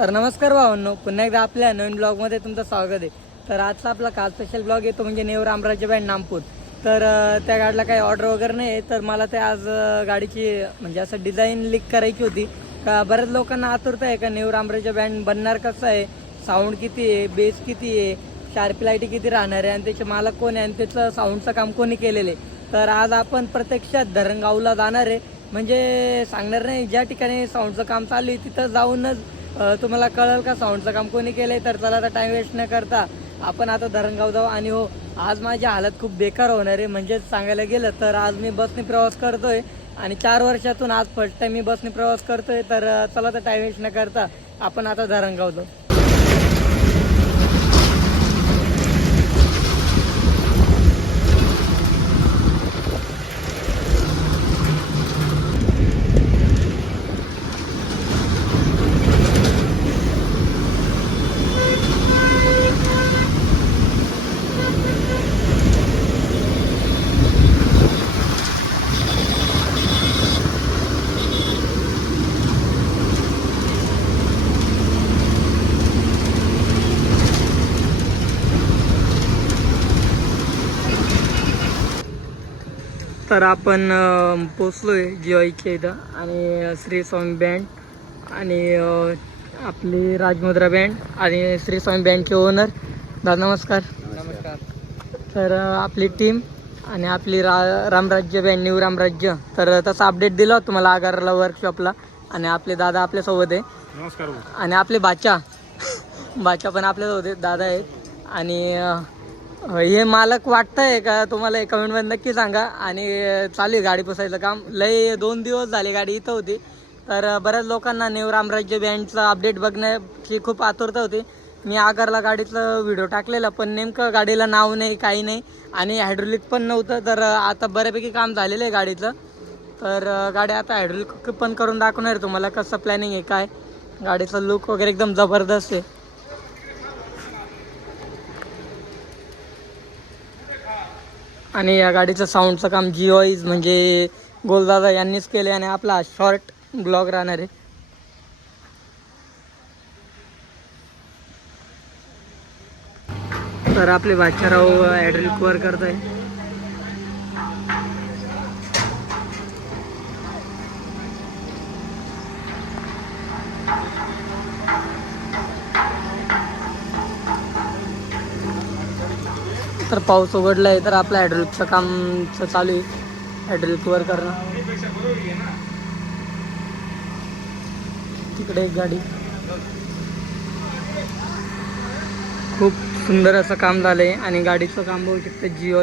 तर नमस्कार भावांनो पुन्हा एकदा आपल्या नवीन ब्लॉगमध्ये तुमचं स्वागत आहे. तर आजचा आपला काल स्पेशल ब्लॉग येतो म्हणजे नेव रामराज्य बँड नामपूर. तर त्या गाडीला काही ऑर्डर वगैरे नाही आहे तर मला ते आज गाडीची म्हणजे असं डिझाईन लिक करायची होती. का बऱ्याच लोकांना आतुरता आहे का नेव रामराज्य बँड बनणार कसं आहे? साऊंड किती आहे? बेस किती आहे? शार्पी लाईटी किती राहणार आहे? आणि त्याचे मालक कोण आहे? आणि त्याचं साऊंडचं काम कोणी केलेलं आहे? तर आज आपण प्रत्यक्षात धरणगावला जाणार आहे. म्हणजे सांगणार नाही ज्या ठिकाणी साऊंडचं काम चालू आहे तिथं जाऊनच तुम्हाला कळेल का? साऊंडचं काम कोणी केलंय? तर चला आता टाइम वेस्ट न करता आपण आता धरणगाव जाऊ. आणि हो आज माझी हालत खूप बेकार होणार आहे. म्हणजेच सांगायला गेलं तर आज मी बसने प्रवास करतोय. आणि चार वर्षातून आज फर्स्ट टाइम मी बसने प्रवास करतोय. तर चला तर टाइम वेस्ट न करता आपण आता धरणगाव जाऊ. तर आपण अं, पोचलोय जिवाईच्या इथं आणि श्री स्वामी बँड आणि आपली राजमुद्रा बँड आणि श्री स्वामी बँडचे ओनर दादा नमस्कार. नमस्कार. तर आपली टीम आणि आपली रा रामराज्य बँड न्यू रामराज्य. तर तसा अपडेट दिला होता तुम्हाला आगारला वर्कशॉपला आणि आपले दादा आपल्यासोबत आहे. नमस्कार आणि आपले बाचा. बाचा पण आपल्यासोबत आहेत दादा आहेत. आणि हे मालक वाटतंय का? तुम्हाला कमेंटमध्ये नक्की सांगा. आणि चालू आहे गाडी पुसायचं काम. लय दोन दिवस झाले गाडी इथं होती. तर बऱ्याच लोकांना नेव रामराज्य बँडचं अपडेट बघण्याची खूप आतुरता होती. मी आगरला गाडीतलं व्हिडिओ टाकलेला पण नेमकं गाडीला नाव नाही काही नाही. आणि हायड्रोलिक पण नव्हतं तर आता बऱ्यापैकी काम झालेलं आहे गाडीचं. तर गाडी आता हायड्रोलिक पण करून दाखवणार आहे तुम्हाला कसं प्लॅनिंग आहे काय. गाडीचा लुक वगैरे एकदम जबरदस्त आहे. आणि या गाडीचं साऊंडचं काम जिओईज म्हणजे गोलदादा यांनीच केले आणि आपला शॉर्ट ब्लॉग राहणार आहे. तर आपले बादशाराव ॲड्रिल वर करत आहे तर पाऊस उघडला आहे तर आपलं हायड्रोलिकचं काम चालू आहे. हायड्रोलिक करणं. तिकडे एक गाडी. खूप सुंदर असं काम झालंय आणि गाडीचं काम बघू शकतं जिओ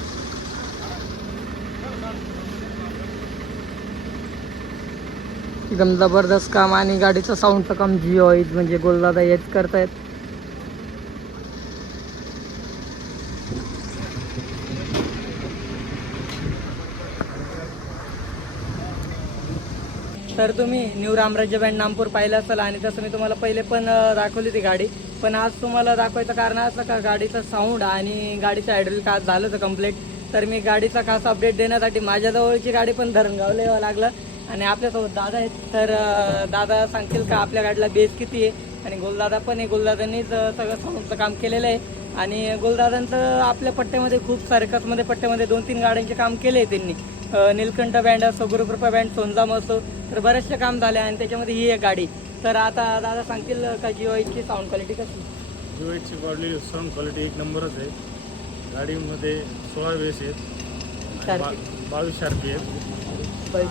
एकदम जबरदस्त काम आणि गाडीचं साऊंडचं काम जिओ म्हणजे गोलदादा हेच करतायत. तर तुम्ही न्यू रामराज्य बँड नामपूर पाहिलं असाल आणि तसं मी तुम्हाला पहिले पण दाखवली ती गाडी पण आज तुम्हाला दाखवायचं कारण असं का गाडीचं साऊंड आणि गाडीचं हायड्रोलिक आज झालं तर कंप्लीट तर मी गाडीचा खास अपडेट देण्यासाठी माझ्या जवळची गाडी पण धरणगावला यावं लागलं. आणि आपल्यासोबत दादा आहेत. तर दादा सांगतील का आपल्या गाडीला बेस किती आहे? आणि गोलदादा पण आहे. गोलदादांनीच सगळं साऊंडचं काम केलेलं आहे. आणि गोलदादांचं आपल्या पट्ट्यामध्ये खूप सारे कसमध्ये पट्ट्यामध्ये दोन तीन गाड्यांचे काम केले आहे त्यांनी. नीलकंठ बँड असो गुरुकृपा बँड सोनजाम असो तर बरेचसे काम झाले आणि त्याच्यामध्ये ही एक गाडी. तर आता दादा सांगतील का जिओ ची साऊंड क्वालिटी कशी? ची क्वालिटी साऊंड क्वालिटी एक नंबरच आहे. गाडीमध्ये सोळा वेस आहेत. बा- बावीस शार्पी आहेत.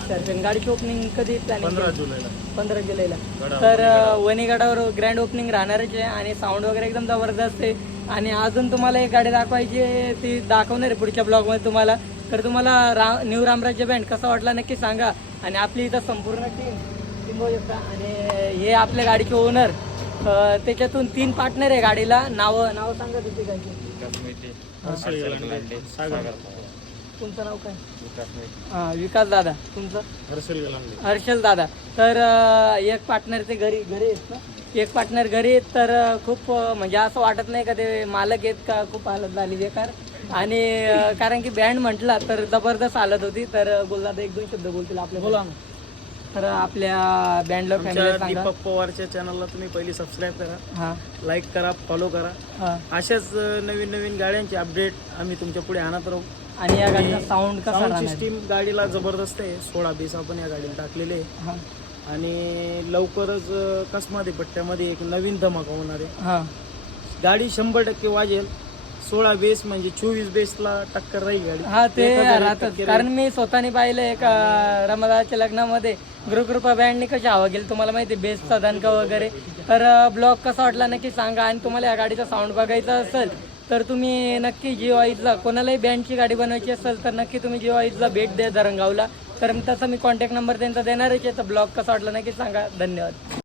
चारशे गाडीची ओपनिंग कधी प्लॅनिंग पंधरा जुलैला. पंधरा जुलैला. गडावर, तर अ, वणीगडावर ग्रँड ओपनिंग राहणारच आहे आणि साऊंड वगैरे एकदम जबरदस्त आहे. आणि अजून तुम्हाला एक गाडी दाखवायची आहे ती दाखवणार आहे पुढच्या ब्लॉगमध्ये तुम्हाला. तर तुम्हाला रा न्यू रामराज्य बँड कसा वाटला नक्की सांगा. आणि आपली इथं संपूर्ण टीम टीम शकता आणि हे आपल्या गाडीचे ओनर त्याच्यातून तीन पार्टनर आहे गाडीला. नावं नावं सांगा तुझी गाडीची. हर्षल गलांडे सागर. तुमचं नाव काय? हां विकास दादा. तुमचं? हर्षल गलांडे. हर्षल दादा. तर अं, एक पार्टनर ते घरी घरी आहेत ना? एक पार्टनर घरी आहेत तर अं, खूप अं, म्हणजे असं वाटत नाही का ते मालक आहेत का? खूप हालत झाली बेकार. आणि अं, कारण की बँड म्हटला तर जबरदस्त हालत होती. तर अं, गुलदादा एक दोन शब्द बोलतील आपल्या बोला तर आपल्या बँडला फॅमिली सांगा. दीपक पवारच्या चॅनलला तुम्ही पहिली सबस्क्राईब करा. हां. लाईक करा फॉलो करा. हां. अशाच नवीन नवीन गाड्यांचे अपडेट आम्ही तुमच्यापुढे आणत राहू. आणि या गाडीचा साऊंड कसा साऊंड सिस्टीम गाडीला जबरदस्त आहे. सोळा बेस आपण या गाडीला टाकलेले आहे. आणि लवकरच कसमध्ये पट्ट्यामध्ये एक नवीन धमाका होणार आहे. हां. गाडी शंभर टक्के वाजेल. सोळा बेस म्हणजे चोवीस बेसला टक्कर राहील गाडी. हा ते राहतात. कारण मी स्वतःने पाहिलं एक रमदाच्या लग्नामध्ये गुरुकृपा बँडने कशी हवा गेली तुम्हाला माहिती बेसचा दणका वगैरे. तर ब्लॉग कसा वाटला नक्की सांगा. आणि तुम्हाला या गाडीचा साऊंड बघायचा असेल तर तुम्ही नक्की जिओ आईजला कोणालाही बँडची गाडी बनवायची असेल तर नक्की तुम्ही जिओ आईजला भेट द्या धरणगावला तर तसं मी कॉन्टॅक्ट नंबर त्यांचा देणारच आहे. तर ब्लॉग कसा वाटला नक्की सांगा. धन्यवाद.